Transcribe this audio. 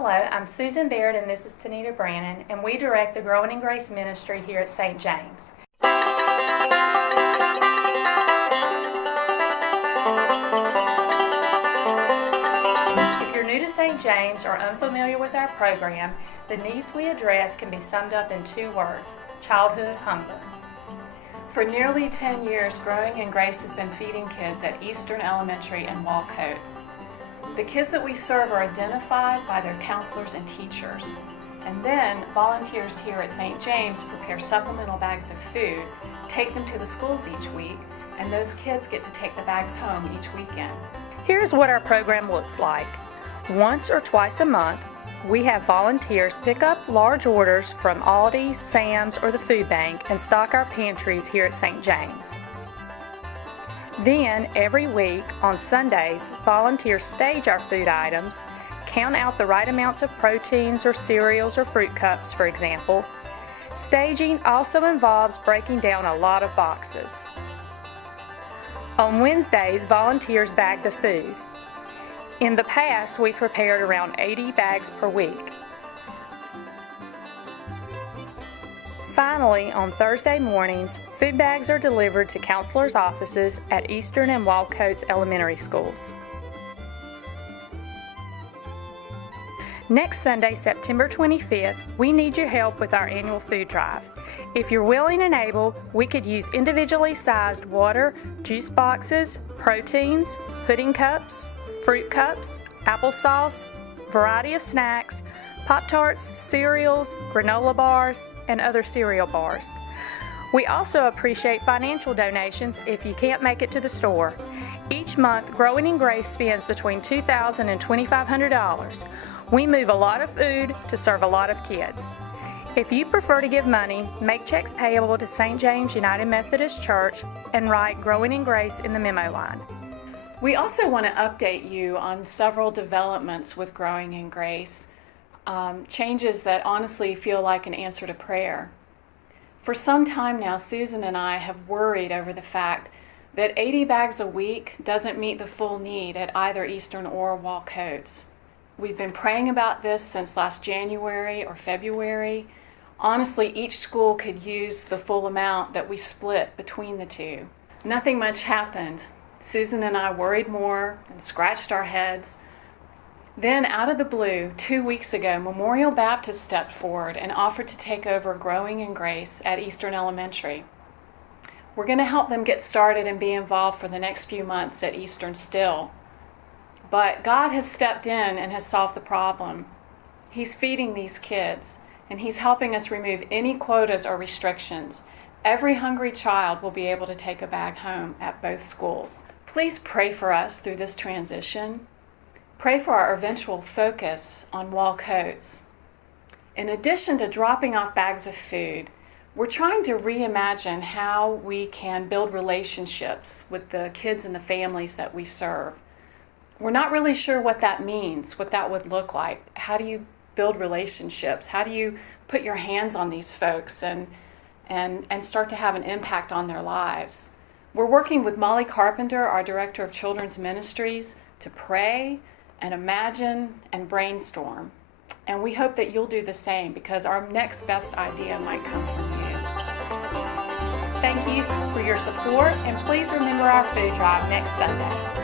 Hello, I'm Susan Baird and this is Tanita Brannon, and we direct the Growing in Grace ministry here at St. James. If you're new to St. James or unfamiliar with our program, the needs we address can be summed up in 2 words: childhood hunger. For nearly 10 years, Growing in Grace has been feeding kids at Eastern Elementary and Walcoats. The kids that we serve are identified by their counselors and teachers. And then volunteers here at St. James prepare supplemental bags of food, take them to the schools each week, and those kids get to take the bags home each weekend. Here's what our program looks like. Once or twice a month, we have volunteers pick up large orders from Aldi, Sam's, or the food bank and stock our pantries here at St. James. Then, every week, on Sundays, volunteers stage our food items, count out the right amounts of proteins or cereals or fruit cups, for example. Staging also involves breaking down a lot of boxes. On Wednesdays, volunteers bag the food. In the past, we prepared around 80 bags per week. Finally, on Thursday mornings, food bags are delivered to counselors' offices at Eastern and Walcoats elementary schools. Next Sunday, September 25th, we need your help with our annual food drive. If you're willing and able, we could use individually sized water, juice boxes, proteins, pudding cups, fruit cups, applesauce, variety of snacks, Pop-Tarts, cereals, granola bars, and other cereal bars. We also appreciate financial donations if you can't make it to the store. Each month, Growing in Grace spends between $2,000 and $2,500. We move a lot of food to serve a lot of kids. If you prefer to give money, make checks payable to St. James United Methodist Church and write Growing in Grace in the memo line. We also want to update you on several developments with Growing in Grace. Changes that honestly feel like an answer to prayer. For some time now, Susan and I have worried over the fact that 80 bags a week doesn't meet the full need at either Eastern or Walcoats. We've been praying about this since last January or February. Honestly, each school could use the full amount that we split between the two. Nothing much happened. Susan and I worried more and scratched our heads. Then, out of the blue, 2 weeks ago, Memorial Baptist stepped forward and offered to take over Growing in Grace at Eastern Elementary. We're going to help them get started and be involved for the next few months at Eastern still. But God has stepped in and has solved the problem. He's feeding these kids, and He's helping us remove any quotas or restrictions. Every hungry child will be able to take a bag home at both schools. Please pray for us through this transition. Pray for our eventual focus on Walcoats. In addition to dropping off bags of food, we're trying to reimagine how we can build relationships with the kids and the families that we serve. We're not really sure what that means, what that would look like. How do you build relationships? How do you put your hands on these folks and start to have an impact on their lives? We're working with Molly Carpenter, our Director of Children's Ministries, to pray and imagine and brainstorm. And we hope that you'll do the same, because our next best idea might come from you. Thank you for your support, and please remember our food drive next Sunday.